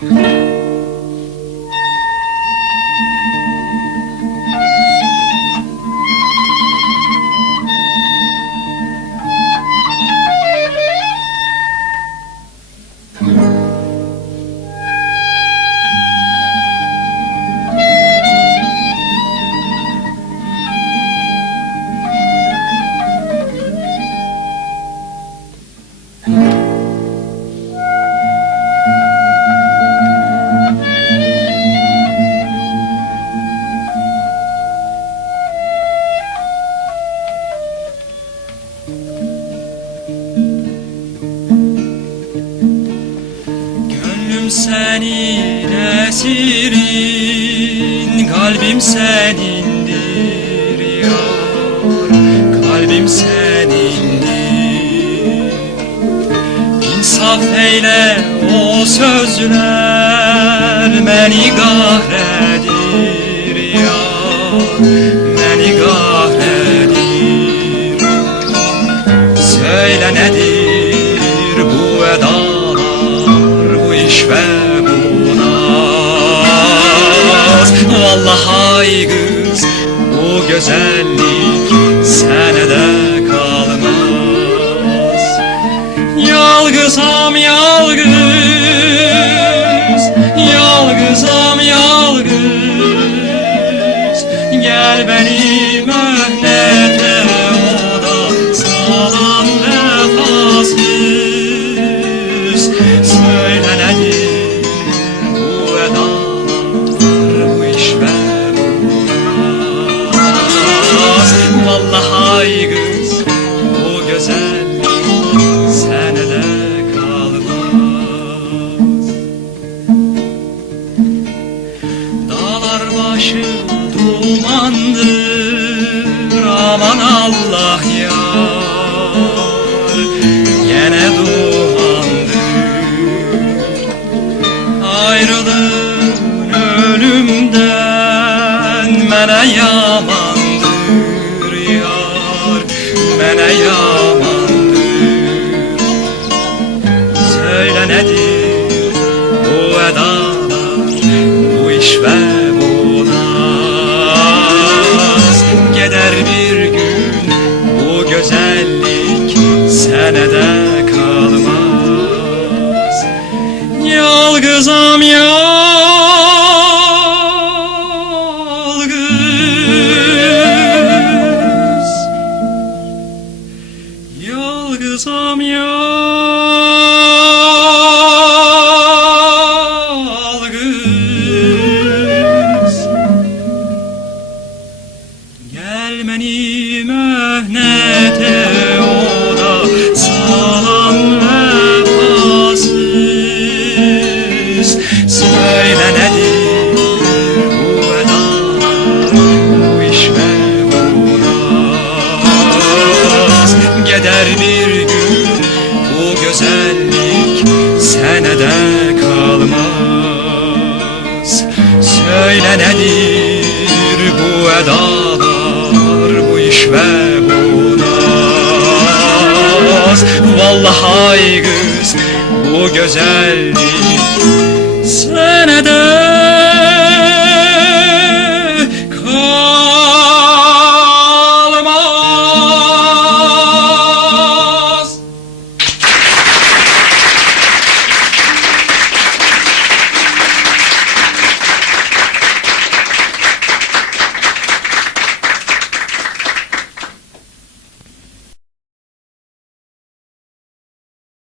Gönlüm senin esirin, kalbim senindir yar, kalbim senindir. İnsaf eyle, o sözler beni kahredir yar, beni kahredir. Söyle nedir bu edalar, bu iş ve bu naz? Vallahi kız, bu güzellik senede kalmaz. Yalgızam yalgız, yalgızam yalgız. Gel beni möhnete, o da sağlam vefasız. Söyle nedir bu edalar, bu iş ve bu naz? Vallahi kız, bu güzellik senede kalmaz. Dağlar başı dumandır, aman Allah yar, yine dumandır. Ayrılığın ölümden mene yamandır yar, mene yamandır. Söyle nedir bu edalar, bu iş ve bu naz? Gider bir gün bu güzellik senede kalmaz. Yalgızam yalgız, yalgızam yalgız. Gelmeni möhnete, o da sağlam vefasız. Söyle nedir bu edalar, bu iş ve bu naz? Gider bir gün bu güzellik senede kalmaz. Söyle nedir bu edalar, bu iş ve bu naz? Vallahi kız, bu güzellik senede